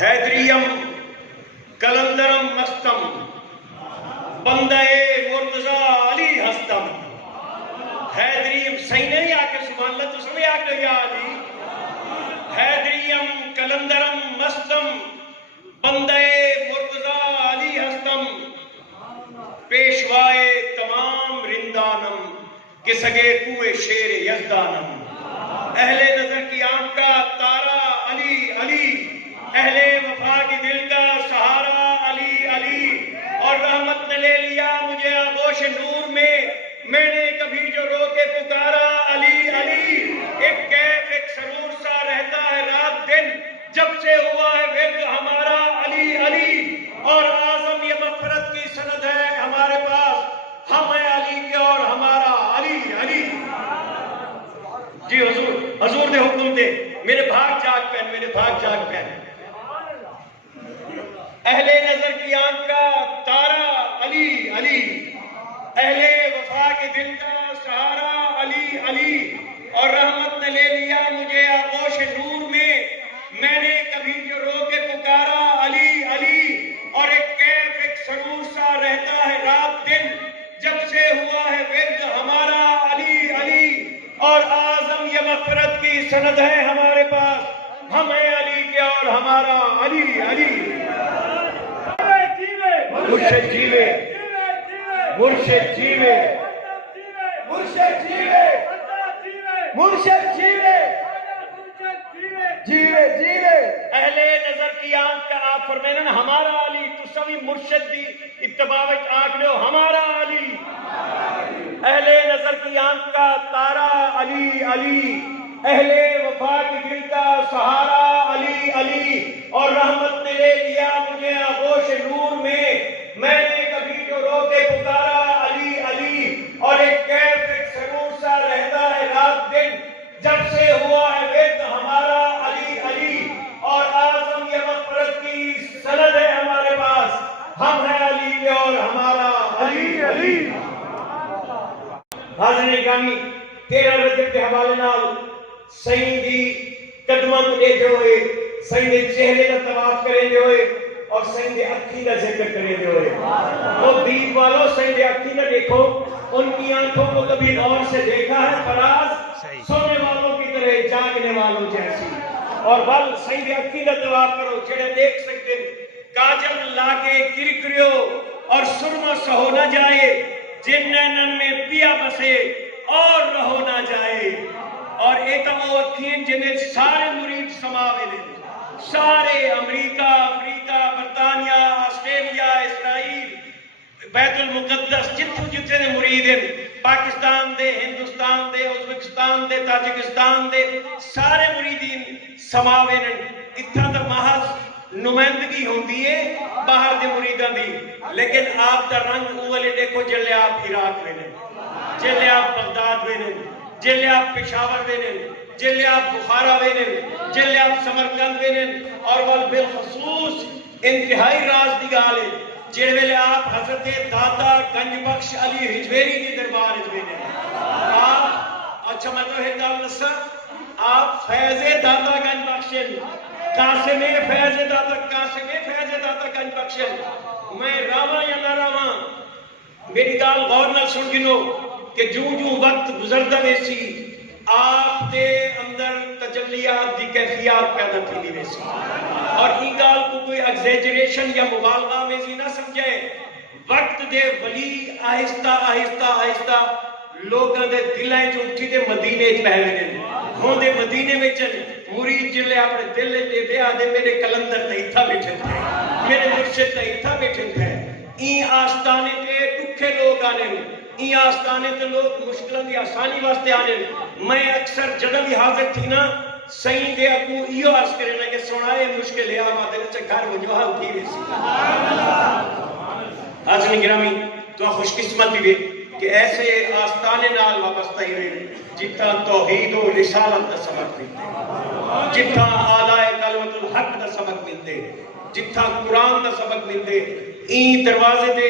حیدریم کلندرم مستم بندے مرتضی علی ہستم. حیدریم صحیح نہیں آ کے سبحان اللہ تو سمجھ آ کے یا علی. حیدریم کلندرم مستم بندے مرتضی علی ہستم پیشوائے تمام رندانم کہ سگے کوئے شیر یزدانم. اہل نظر کی آنکھ کا تارا علی علی، اہل وفا کی دل کا سہارا علی علی. اور رحمت نے لے لیا مجھے آغوش نور میں، میں نے کبھی جو رو کے پکارا علی علی. ایک کیف ایک سرور سا رہتا ہے رات دن جب سے ہوا ہے ورد ہمارا علی علی. اور اعظم یہ مغفرت کی سند ہے ہمارے پاس، ہم ہیں علی کے اور ہمارا علی علی. جی حضور نے حکم دے میرے بھاگ جاگ پہن، میرے بھاگ جاگ پہن. اہل نظر کی آنکھ کا تارا علی علی، اہل وفا کے دل کا سہارا علی علی. اور رحمت نے لے لیا مجھے آغوش نور میں، میں نے کبھی جو رو کے پکارا علی علی. اور ایک کیف ایک سرور سا رہتا ہے رات دن جب سے ہوا ہے ورد ہمارا علی علی. اور اعظم یہ مغفرت کی سند ہے ہمارے پاس، ہم ہیں علی کے اور ہمارا علی علی. مرشد جیوے مرشد جیوے مرشد جیوے مرشد جیوے جیوے جیوے. اہل نظر کی آنکھ کا آپ فرمائیں نا ہمارا علی، تو سبھی مرشد دی اتباع وچ آکھ لو ہمارا علی. اہل نظر کی آنکھ کا تارا علی علی، اہل وفا کی دل کا سہارا علی علی. اور رحمت نے لے لیا مجھے آغوش نور میں نے کبھی جو رو کے پکارا علی علی. اور ایک کیف ایک سرور سا رہتا ہے رات دن جب سے ہوا ہے ورد ہمارا علی علی. اور اعظم یہ مغفرت کی سند ہے ہمارے پاس، ہم ہیں علی کے اور ہمارا علی علی. حاضرین گرامی 13 رجب کے حوالے نال سائیں دی قدماں تے جو ہوئے، سائیں دے چہرے دا طواف کریں دے ہوئے اور سائیں دے اکھی دا ذکر کریں دے ہوئے. وہ دید والوں سائیں دے اکھی دا دیکھو، ان کی آنکھوں کو کبھی غور سے دیکھا ہے فراز سونے والوں کی طرح جاگنے والوں جیسی. اور بل سائیں دے اکھی دا طواف کرو جڑے دیکھ سکتے کاجل لا کے کرکریو اور سرما سہو نہ جائے، جن نینن میں پیا بسے اور رہو نہ جائے. اور ایک وہ اکھین جنہیں سارے مرید سماوے لے، سارے امریکہ افریقہ برطانیہ آسٹریلیا اسرائیل بیت المقدس جتھوں جتھے دے مرید ہیں، پاکستان دے ہندوستان دے ازبکستان دے تاجکستان دے سارے مریدین سماوے نے. اتھاں دا محض نمائندگی ہوندی ہے باہر دے مریداں دی، لیکن آپ دا رنگ اولے دیکھو جلے آپ عراق میں نے، جلے آپ بغداد میں نے، جلے آپ پشاور میں نے، جلے آپ بخارا میں نے، جلے آپ سمرقند میں نے. اور بالخصوص انتہائی راز دی گال ہے جے ویلے آپ حضرت داتا گنج بخش علی ہجویری دی دربار میں نے. آپ اچھا میں تو ایک گل دساں، آپ فیض داتا گنج بخش قاسم فیض داتا گنج بخش. میں راواں یا نہ راواں میری گال غور نال سن گنو کہ جو وقت گزردا ویسی آپ دے اندر تجلیات دی کیفیات پیدا تھی ویسی. اور این گال کو کوئی ایگزیجریشن یا مبالغہ میں نہ سمجھے. وقت دے ولی آہستہ آہستہ آہستہ لوگاں دے دلاں چ اٹھی تے مدینے چ لے گئے. ہوں دے مدینے وچ مرید جلے اپنے دل دے دے آدے میرے کلندر تے ایتھا بیٹھے تھے، میرے مرشد تے ایتھا بیٹھے تھے. این آستانے تے دکھے لوگ آنے، این آستانے تے لوگ مشکلوں دی آسانی واسطے آنے. میں اکثر جگہ بھی حاضر تھی نا سائیں دے اگوں ایو عرض کرنا کہ سنائے مشکل ہے آباد دے گھر وجو حل تھی ویسی. حاضرین گرامی تو خوش قسمت بھی کہ ایسے آستانے نال وابستہ ہی رہے جتھا توحید و رسالت دا سبق ملتے، جتھا آلائے کلمت الحق دا سبق ملتے، جتھا قرآن دا سبق ملتے. این دروازے دے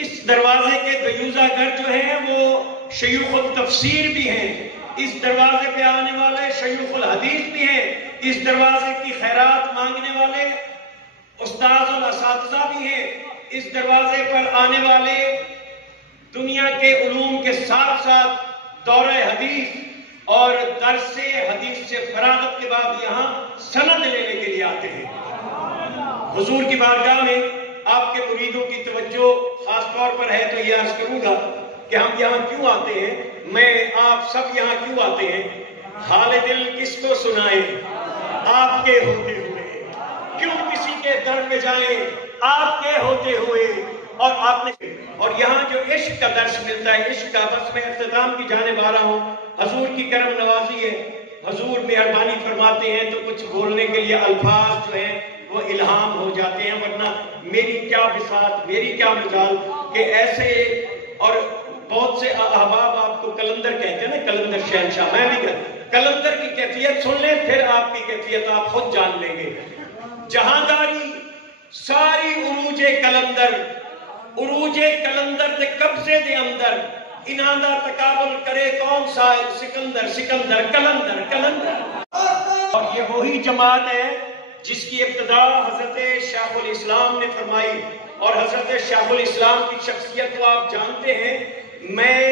اس دروازے کے دیوزہ گر جو ہیں وہ شیوخ التفسیر بھی ہیں، اس دروازے پہ آنے والے شیوخ الحدیث بھی ہیں، اس دروازے کی خیرات مانگنے والے استاذ الاساتذہ بھی ہیں، اس دروازے پر آنے والے دنیا کے علوم کے ساتھ ساتھ دورہ حدیث اور درس حدیث سے فراغت کے بعد یہاں سند لینے کے لیے آتے ہیں۔ حضور کی بارگاہ میں آپ کے مریدوں کی توجہ خاص طور پر ہے تو یہ عرض کروں گا کہ ہم یہاں کیوں آتے ہیں، میں آپ سب یہاں کیوں آتے ہیں، حال دل کس کو سنائیں آپ کے ہوتے ہوئے، کیوں کسی کے در پہ جائیں آپ کے ہوتے ہوئے، اور آپ نے اور یہاں جو عشق کا درس ملتا ہے، عشق کا، بس میں اختتام کی جانب آ رہا ہوں۔ حضور کی کرم نوازی ہے، حضور مہربانی فرماتے ہیں تو کچھ بولنے کے لیے الفاظ جو ہیں وہ الہام ہو جاتے ہیں، ورنہ میری کیا بساط، میری کیا مجال کہ ایسے، اور بہت سے احباب آپ کو کلندر کہتے ہیں نا، کلندر شہنشاہ، میں بھی کہتا ہوں کلندر کی کیفیت سن لیں پھر آپ کی کیفیت آپ خود جان لیں گے۔ جہانداری ساری عروج کلندر دے قبضے دے اندر انہاں دا تقابل کرے کون سا، سکندر کلندر۔ اور یہ وہی جماعت ہے جس کی ابتدا حضرت شیخ الاسلام نے فرمائی، اور حضرت شیخ الاسلام کی شخصیت کو آپ جانتے ہیں۔ میں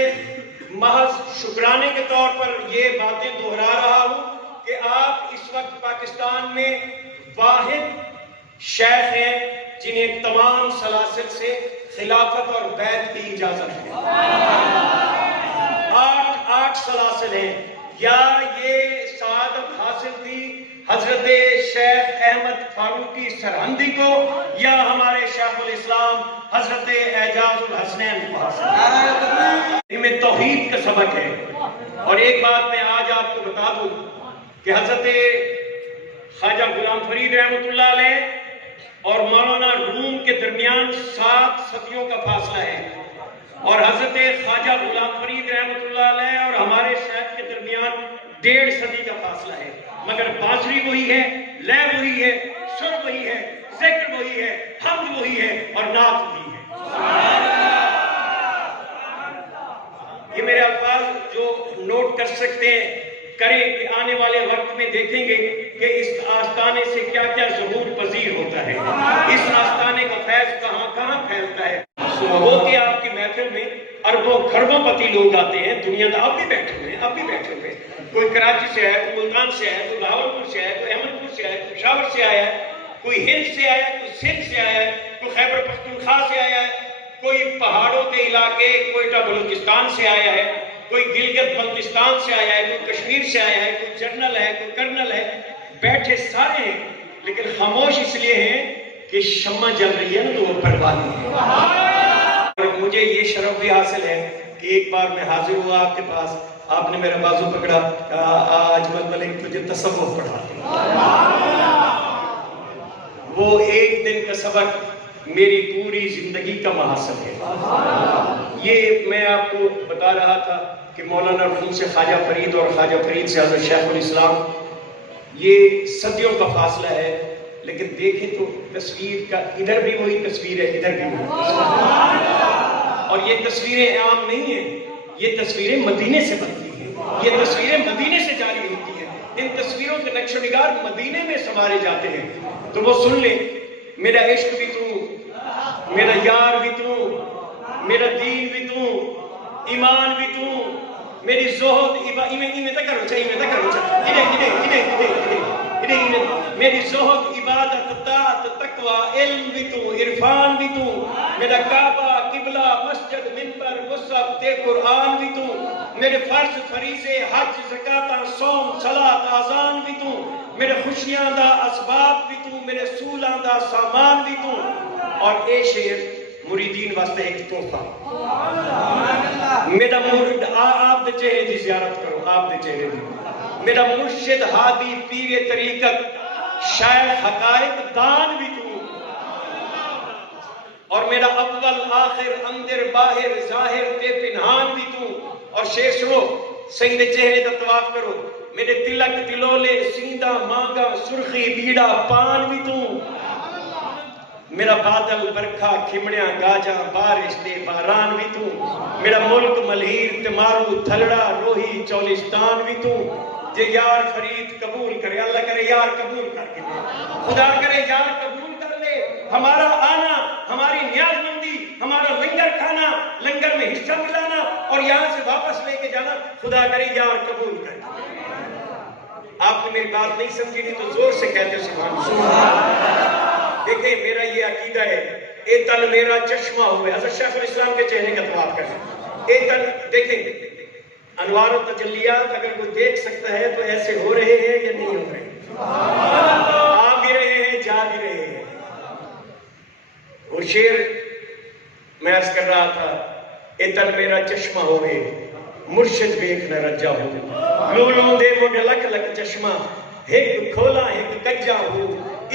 محض شکرانے کے طور پر یہ باتیں دہرا رہا ہوں کہ آپ اس وقت پاکستان میں واحد شیخ ہیں جنہیں تمام سلاسل سے خلافت اور بیعت کی اجازت ہے۔ 8 سلاسل ہیں، یا یہ سعادت حاصل تھی حضرت شیخ احمد فاروقی سرہندی کو، یا ہمارے شیخ الاسلام حضرت اعجاز الحسنین کو حاصل۔ ان میں توحید کا سبق ہے۔ اور ایک بات میں آج آپ کو بتا دوں کہ حضرت خواجہ غلام فرید رحمۃ اللہ علیہ اور مولانا روم کے درمیان 7 صدیوں کا فاصلہ ہے، اور حضرت خواجہ غلام فرید رحمۃ اللہ علیہ اور ہمارے شیخ کے درمیان 1.5 صدی کا فاصلہ ہے، مگر بانسری وہی ہے، لے وہی ہے، سر وہی ہے، ذکر وہی ہے، حمد وہی ہے، اور نعت وہی ہے۔ یہ میرے الفاظ جو نوٹ کر سکتے ہیں کریں کہ آنے والے وقت میں دیکھیں گے کہ اس آستانے سے کیا کیا ظہور پذیر ہوتا ہے، اس آستانے کا فیض کہاں کہاں پھیلتا ہے۔ وہ کہ آپ کی محفل میں اربوں کھربوں پتی لوگ آتے ہیں، دنیا کا اب بھی بیٹھے ہوئے ہیں، کوئی کراچی سے ہے، کوئی ملتان سے ہے، کوئی لاہور سے ہے، کوئی احمد پور سے ہے، کوئی پشاور سے آیا ہے، کوئی ہند سے آیا ہے، کوئی سندھ سے آیا ہے، کوئی خیبر پختونخوا سے آیا ہے، کوئی پہاڑوں کے علاقے کوئٹہ بلوچستان سے آیا ہے، کوئی گلگت بلتستان سے آیا ہے، کوئی کشمیر سے آیا ہے، کوئی جنرل ہے، کوئی کرنل ہے، بیٹھے سارے ہیں، لیکن خاموش اس لیے ہیں کہ شمع جل رہی ہے نا تو وہ پرواہ نہیں ہے۔ اور مجھے یہ شرف بھی حاصل ہے کہ ایک بار میں حاضر ہوا آپ کے پاس، آپ نے میرا بازو پکڑا، اجمل ملک تجھے تصوف پڑھاتے ہیں۔ وہ ایک دن کا سبق میری پوری زندگی کا محاصل ہے۔ یہ میں آپ کو بتا رہا تھا کہ مولانا روم سے خواجہ فرید اور خواجہ فرید سے حضرت شیخ الاسلام، یہ صدیوں کا فاصلہ ہے، لیکن دیکھیں تو تصویر کا ادھر بھی وہی تصویر ہے، ادھر بھی وہی تصویر ہے، اور یہ تصویریں عام نہیں ہیں، یہ تصویریں مدینے سے بنتی ہیں، یہ تصویریں مدینے سے جاری ہوتی ہیں، ان تصویروں کے نقش و نگار مدینے میں سنوارے جاتے ہیں۔ تو وہ سن لیں، میرا عشق بھی تو، میرا یار بھی تو، میرا دین بھی تو، ایمان بھی تو، میری زہد میری زہد عبادت طاعت تقوی علم بھی تو، عرفان بھی تو، میرا کعبہ قبلہ مسجد منبر مصحف تے قرآن بھی تو، میرے فرض فریضے حج زکاة صوم صلاۃ اذان بھی تو، میرے خوشیاں دا اسباب بھی تو، میرے سولاں دا سامان بھی تو، اور اے شعر مریدین واسطے ایک تحفہ۔ میرا مرد آپ دے چہرے دی زیارت کرو، آپ دے چہرے دی، میرا مرشد ہادی پیر طریقت شیخ حقائق دان بھی تو، اور میرا اول آخر اندر باہر ظاہر تے پنہان بھی تو، اور شعر سنو، سید چہرے دا طواف کرو، میرے تلک تلولے سیندہ مانگا سرخی بیڑا پان بھی تو، میرا بادل برکھا کھمڑیاں گاجاں بارش دے باران بھی تو، میرا ملک ملہیر تمارو تھلڑا روہی چولستان بھی تو، جے یار فرید قبول کرے، اللہ کرے یار قبول کر کے دے، خدا کرے یار قبول کر لے ہمارا آنا، ہماری نیاز مندی، ہمارا لنگر کھانا، لنگر میں حصہ ملانا اور یہاں سے واپس لے کے جانا، خدا کرے یار قبول کر لے۔ آپ نے میری بات نہیں سمجھی نہیں تو زور سے کہتے سبحان اللہ۔ دیکھیں میرا یہ عقیدہ ہے، اے تن میرا چشمہ ہوئے، حضرت شیخ الاسلام کے چہرے کا طواف کریں۔ اے تن دیکھیں انوار و تجلیات اگر کوئی دیکھ سکتا ہے تو ایسے ہو رہے ہیں یا نہیں ہو رہے ہیں، آ بھی رہے ہیں جا بھی رہے ہیں۔ وہ شعر میں عرض کر رہا تھا، اے تن میرا چشمہ ہوئے مرشد بیک نہ رجا ہو، لولوں دے مڈ لک لک چشمہ ایک کھولا ایک کجا ہو،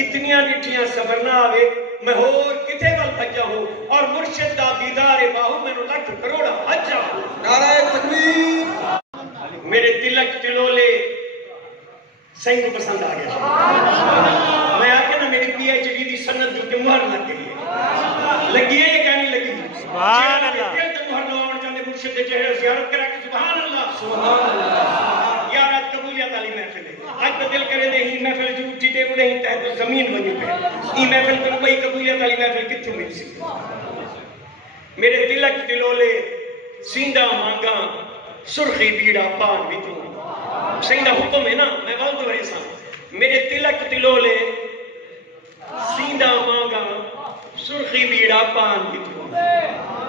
اتنیاں ڈٹھیاں صبر نہ آوے میں ہور کتے وال بھجا ہوں، اور مرشد دا دیدار باہو میں نو لکھ کروڑا حجا ہوں۔ نعرہ تکبیر۔ میرے تلک تلولے صحیح کو پسند آ گیا، میں آکے نا میری پی ایچ ڈی دی سند جو کہ مہر لگ گئی ہے، لگی ہے یا کہنی لگی؟ سبحان اللہ۔ دل تے مہر نوان چاہتے مرشد دے چہرے زیارت کرا کہ سبحان اللہ سبحان اللہ۔ یار آج قبولیت علی محفل ہے، آج پہ دل کرے دے ہی محفل جو اٹھی دے اڑے ہی تحت زمین بنی پہ، ہی محفل پر کوئی قبولیت علی محفل کتھوں مل سی؟ میرے تلک تلولے سیندہ مانگاں سرخی بیڑا پان بھی تو، سیندہ حکم ہے نا، میں والدو بھرے ساں، میرے تلک تلولے سیندہ مانگاں سرخی بیڑا پان بھی تو،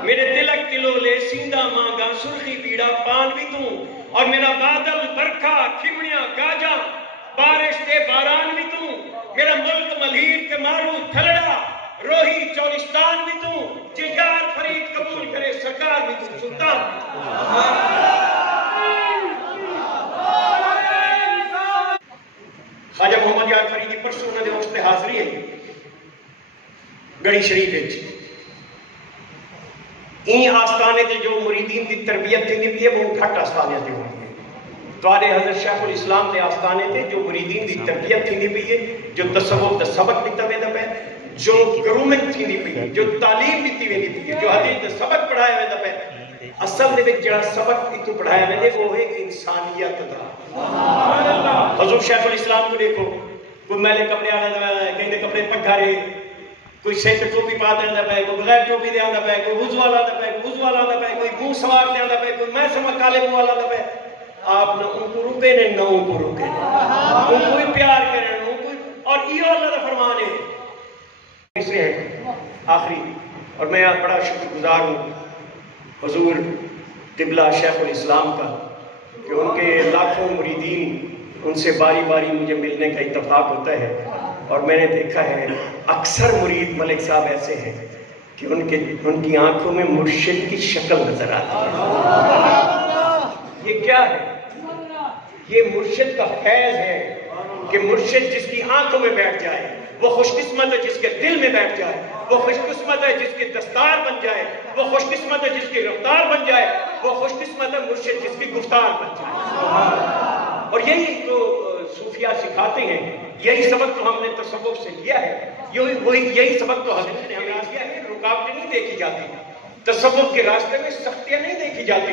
میرے تلک تلولے سیندہ مانگاں سرخی بیڑا پان بھی تو، اور میرا بادل برکھا کھمڑیاں گاجاں بارش دے باران بھی تو، میرا ملک ملہیر کے مارو تھلڑا روہی چولستان بھی تو، جے یار فرید قبول کرے سرکار بھی تو، سلطان بھی تو۔ خواجہ محمد یار فریدی پرسوں انہوں نے وقت حاضری ہے گڑی شریف وچ، این آستانے تے جو مریدین دی تربیت تھی بھی ہے وہ گھٹ آستانے تے ہوئی ہے، توارے حضرت شیخ الاسلام دے آستانے تے جو مریدین دی تربیت تھی بھی ہے، جو تصوف دا سبق دیتا ویندہ پہ، جو گرومنٹ تھی بھی ہے، جو تعلیم دیتی ویندی بھی ہے، جو حدیث دا سبق پڑھایا ویندہ پہ، اصل دے وچ جڑا سبق اتو پڑھایا ویندے وہ ہے انسانیت دا۔ حضور شیخ الاسلام کو دیکھو، کوئی میلے کپڑے آنا دا ہے، کہیں دے کپڑے پگھا رہے، کوئی سیٹ ٹوپی پاتے آندا پہ، کوئی بغیر ٹوپی دے آندا پہ، کوئی وضو والا آندا پہ، کوئی وضو والا آندا پہ، کوئی منہ سوار دے آندا پہ، کوئی میں سما کالے منہ والا آندا پہ۔ آپ نے ان کو روکے نے نہ ان کو روکے نے، ان کو پیار کریں ان کو، اور یہ اللہ کا فرمان ہے۔ تیسرے ہے آخری، اور میں آج بڑا شکر گزار ہوں حضور قبلہ شیخ الاسلام کا کہ ان کے لاکھوں مریدین ان سے باری باری مجھے ملنے کا اتفاق ہوتا ہے، اور میں نے دیکھا ہے اکثر مرید ملک صاحب ایسے ہیں کہ ان کی آنکھوں میں مرشد کی شکل نظر آتی ہے۔ یہ کیا ہے؟ یہ مرشد کا فیض ہے کہ مرشد جس کی آنکھوں میں بیٹھ جائے وہ خوش قسمت ہے، جس کے دل میں بیٹھ جائے وہ خوش قسمت ہے، جس کی دستار بن جائے وہ خوش قسمت ہے، جس کی رفتار بن جائے وہ خوش قسمت ہے، مرشد جس کی گفتار بن جائے۔ اور یہی تو صوفیہ سکھاتے ہیں، یہی سبق تو ہم نے تصوف سے لیا ہے، یہی سبق تو حضرت نے ہمیں دیا ہے۔ رکاوٹیں نہیں دیکھی جاتی، تصوف کے راستے میں سختیاں نہیں دیکھی جاتی،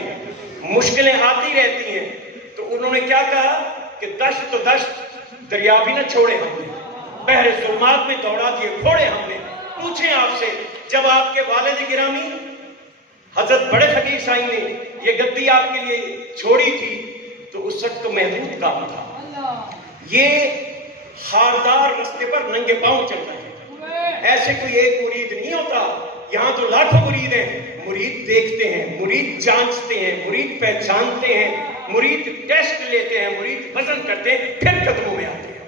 مشکلیں آتی رہتی ہیں۔ تو انہوں نے کیا کہا کہ دشت تو دشت دریا بھی نہ چھوڑے ہم نے، بحر ظلمات میں دوڑا دیے گھوڑے ہم نے۔ پوچھیں آپ سے، جب آپ کے والد گرامی حضرت بڑے فقیر سائیں نے یہ گدی آپ کے لیے چھوڑی تھی تو اس وقت تو محدود کام تھا، یہ خاردار رستے پر ننگے پاؤں چلتا ہے، ایسے کوئی ایک مرید نہیں ہوتا، یہاں تو لاکھوں مرید ہیں۔ مرید دیکھتے ہیں، مرید جانچتے ہیں، مرید پہچانتے ہیں، مرید ٹیسٹ لیتے ہیں، مرید وزن کرتے ہیں، پھر قدموں میں آتے ہیں۔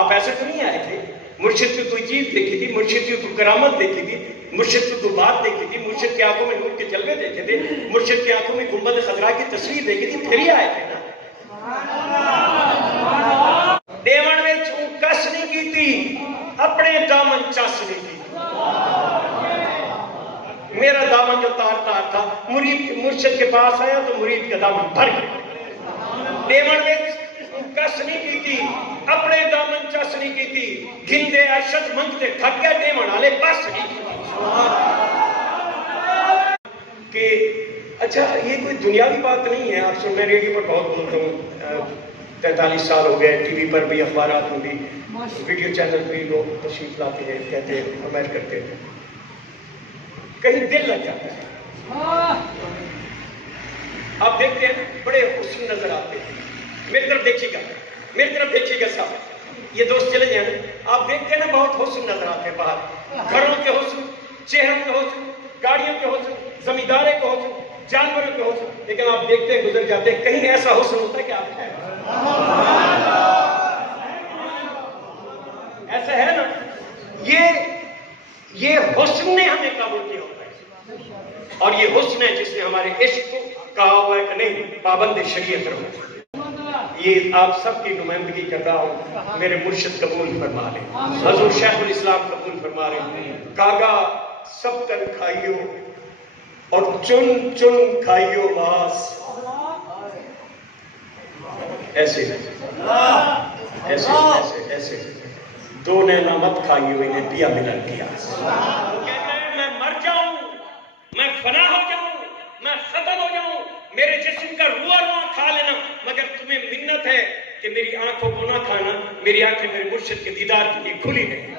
آپ ایسے تو نہیں آئے تھے، مرشد کی کوئی چیز دیکھی تھی، مرشد کی کوئی کرامت دیکھی تھی، مرشد کی کوئی بات دیکھی تھی، مرشد کی آنکھوں میں نور کے جلوے دیکھے تھے، مرشد کی آنکھوں میں گنبد خضرا کی تصویر دیکھی تھی، پھر ہی آئے تھے نا۔ دیوان میں کس نہیں کی تھی، اپنے دامن چاس نہیں کی، میرا دامن جو تار تار تھا، مرید مرشد کے پاس آیا تو مرید کا دامن بھر گیا۔ دیوان میں کس نہیں کی تھی، اپنے دامن چاس نہیں کی تھی، گندے عشت منگتے تھک گئے دے منالے بس کہ اچھا یہ کوئی دنیاوی بات نہیں ہے. آپ سن میں ریڈیو پر بہت بولتا ہوں, 43 سال ہو گئے, ٹی وی پر بھی, اخبارات میں بھی, ویڈیو چینل پہ لوگ تشریف لاتے ہیں, کہتے ہیں, فرمائش کرتے ہیں, کہیں دل لگ جاتا ہے. آپ دیکھتے ہیں بڑے حسن نظر آتے ہیں. میری طرف دیکھیے گا, میری طرف دیکھیے گا صاحب, یہ دوست چلے جائیں, آپ دیکھتے ہیں نا بہت حسن نظر آتے ہیں باہر, گھروں کے حسن, چہروں کے حسن, گاڑیوں کے حسن, زمیندارے کے حسن, جانوروں کے حسن, لیکن آپ دیکھتے ہیں گزر جاتے ہیں, کہیں ایسا حسن ہوتا ہے کہ آپ ہے ایسا ہے نا. یہ حسن نے ہمیں قابو کیا ہوتا ہے, اور یہ حسن ہے جس نے ہمارے عشق کو کہا ہوا ہے کہ نہیں پابند شریعت رہو. یہ آپ سب کی نمائندگی کر رہا ہوں, میرے مرشد قبول فرما لیں, حضور شیخ الاسلام قبول فرما لیں. کاغا سب تن کھائیو اور چن چن کھائیو ماس, ایسے ایسے ایسے ایسے دو نے نامت کھائیو انہیں پیا ملن کیا. کہتے ہیں میں مر جاؤں, میں فنا ہو جاؤں, میں ختم ہو جاؤں, میرے جسم کا روح روح کھا لینا, مگر تمہیں منت ہے کہ میری آنکھوں کو نہ کھانا, میری آنکھیں میرے مرشد کے دیدار کے لیے کھلی نہیں.